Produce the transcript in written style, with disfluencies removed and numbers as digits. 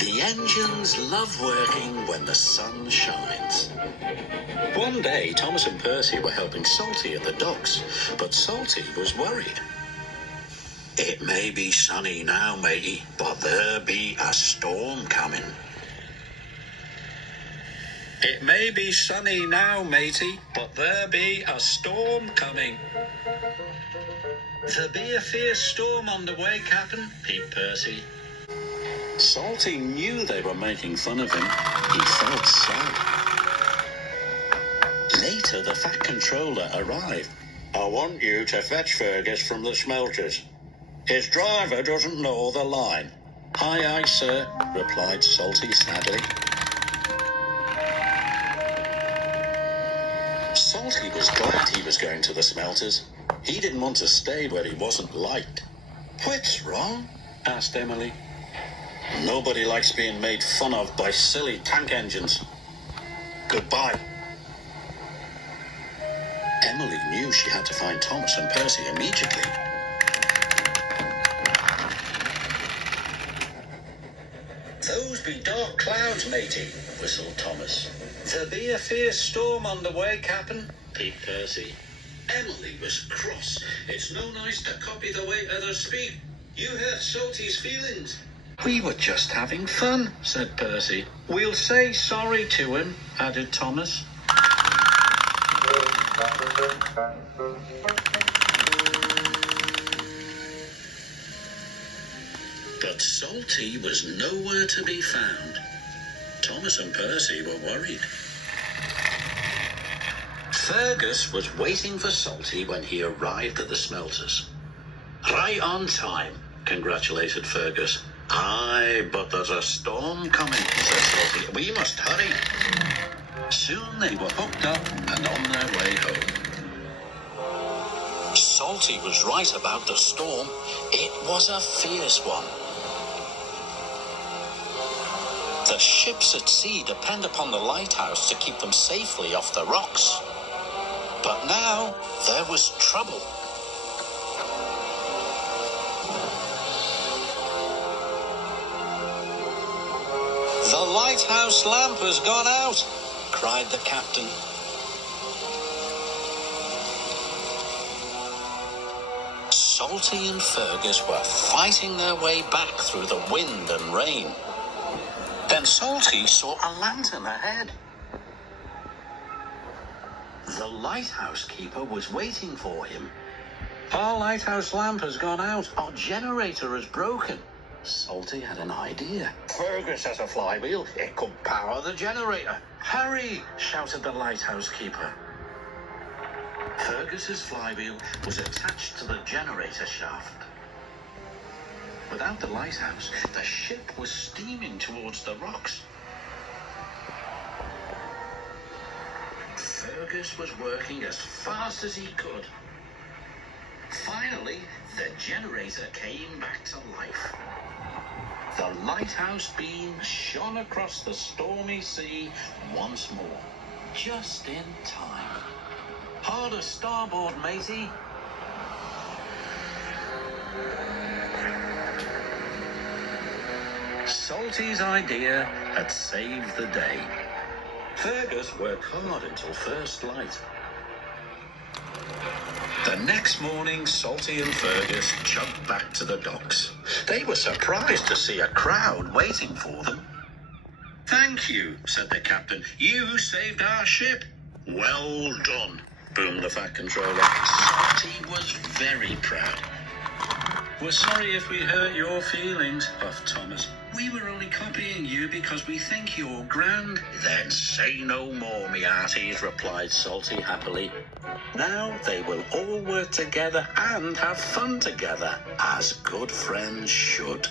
The engines love working when the sun shines. One day, Thomas and Percy were helping Salty at the docks, but Salty was worried. It may be sunny now, matey, but there be a storm coming. It may be sunny now, matey, but there be a storm coming. There be a fierce storm on the way, Captain, peeped Percy. Salty knew they were making fun of him. He felt sad. Later, the Fat Controller arrived. I want you to fetch Fergus from the smelters. His driver doesn't know the line. Aye, aye, sir, replied Salty sadly. Salty was glad he was going to the smelters. He didn't want to stay where he wasn't liked. What's wrong? Asked Emily. Nobody likes being made fun of by silly tank engines. Goodbye. Emily knew she had to find Thomas and Percy immediately. Those be dark clouds, matey, whistled Thomas. There be a fierce storm on the way, Captain, peeped Percy. Emily was cross. It's no nice to copy the way others speak. You hurt Salty's feelings. We were just having fun, said Percy. We'll say sorry to him, added Thomas. But Salty was nowhere to be found. Thomas and Percy were worried. Fergus was waiting for Salty when he arrived at the smelters. Right on time, congratulated Fergus. Aye, but there's a storm coming, said Salty. We must hurry. Soon they were hooked up and on their way home. Salty was right about the storm. It was a fierce one. The ships at sea depend upon the lighthouse to keep them safely off the rocks. But now there was trouble. The lighthouse lamp has gone out, cried the captain. Salty and Fergus were fighting their way back through the wind and rain. Then Salty saw a lantern ahead. The lighthouse keeper was waiting for him. Our lighthouse lamp has gone out. Our generator is broken. Salty had an idea. Fergus has a flywheel. It could power the generator. Hurry, shouted the lighthouse keeper. Fergus's flywheel was attached to the generator shaft. Without the lighthouse, the ship was steaming towards the rocks. Fergus was working as fast as he could. Finally, the generator came back to life. The lighthouse beam shone across the stormy sea once more, just in time. Harder starboard, matey. Salty's idea had saved the day. Fergus worked hard until first light. The next morning, Salty and Fergus chugged back to the docks. They were surprised to see a crowd waiting for them. Thank you, said the captain. You saved our ship. Well done, boomed the Fat Controller. Salty was very proud. We're sorry if we hurt your feelings, puffed Thomas. We were only copying you because we think you're grand. Then say no more, me hearties, replied Salty happily. Now they will all work together and have fun together, as good friends should.